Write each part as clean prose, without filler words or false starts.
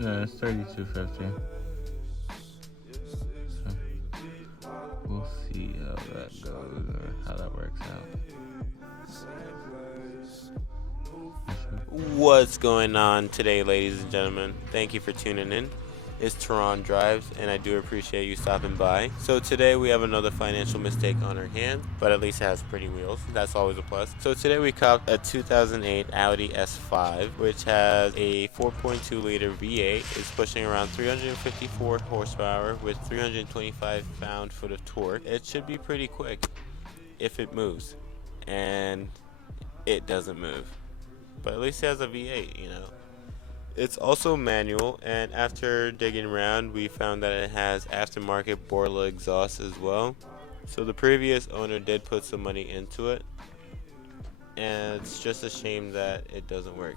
No, it's 3250. So we'll see how that goes or how that works out. What's going on today, ladies and gentlemen? Thank you for tuning in. It's Tehran Drives, and I do appreciate you stopping by. So today we have another financial mistake on our hands, but at least it has pretty wheels. That's always a plus. So today we copped a 2008 Audi S5, which has a 4.2 liter V8. It's pushing around 354 horsepower with 325 pound-foot of torque. It should be pretty quick if it moves, and it doesn't move. But at least it has a V8, you know. It's also manual, and after digging around, we found that it has aftermarket Borla exhaust as well. So the previous owner did put some money into it, and it's just a shame that it doesn't work.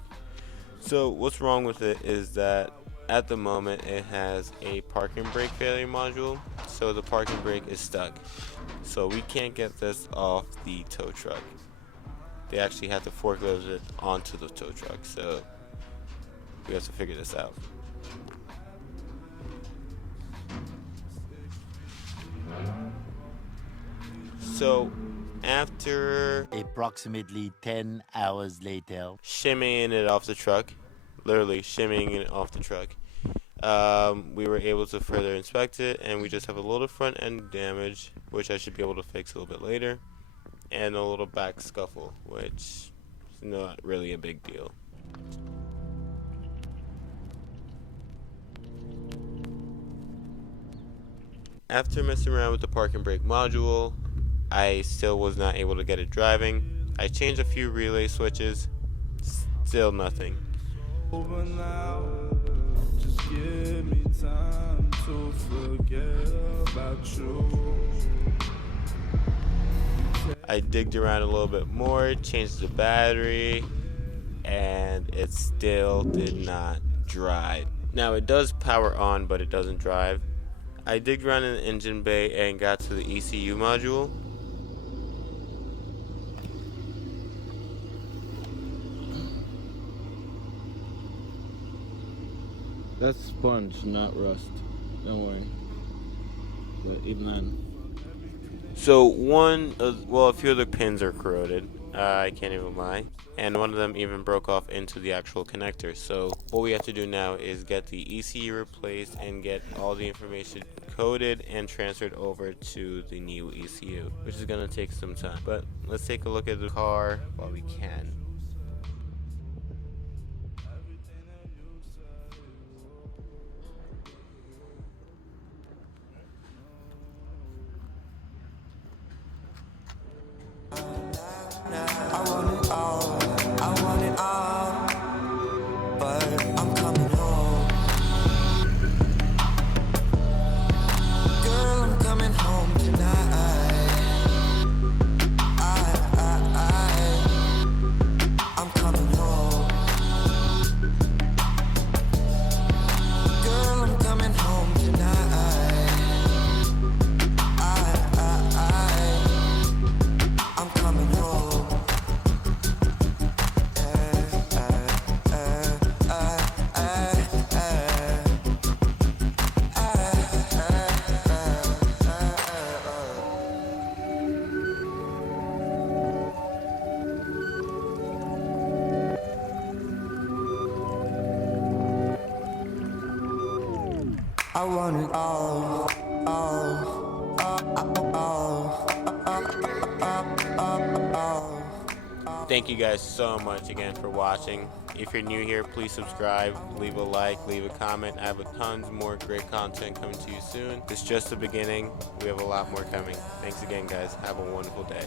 So what's wrong with it is that at the moment it has a parking brake failure module, so the parking brake is stuck. So we can't get this off the tow truck. They actually have to forklift it onto the tow truck, so we have to figure this out. So after approximately 10 hours later, shimmying it off the truck, literally shimmying it off the truck, we were able to further inspect it, and we just have a little front end damage, which I should be able to fix a little bit later, and a little back scuffle, which is not really a big deal. After messing around with the parking brake module, I still was not able to get it driving. I changed a few relay switches, still nothing. Just give me time to forget about you. I digged around a little bit more, changed the battery, and it still did not drive. Now it does power on, but it doesn't drive. I digged around in the engine bay and got to the ECU module. That's sponge, not rust. Don't worry. But even then. So a few of the pins are corroded. I can't even lie. And one of them even broke off into the actual connector. So what we have to do now is get the ECU replaced and get all the information coded and transferred over to the new ECU, which is going to take some time. But let's take a look at the car while we can. I want it all, Thank you guys so much again for watching. If you're new here, please subscribe, leave a like, leave a comment. I have tons more great content coming to you soon. It's just the beginning. We have a lot more coming. Thanks again, guys. Have a wonderful day.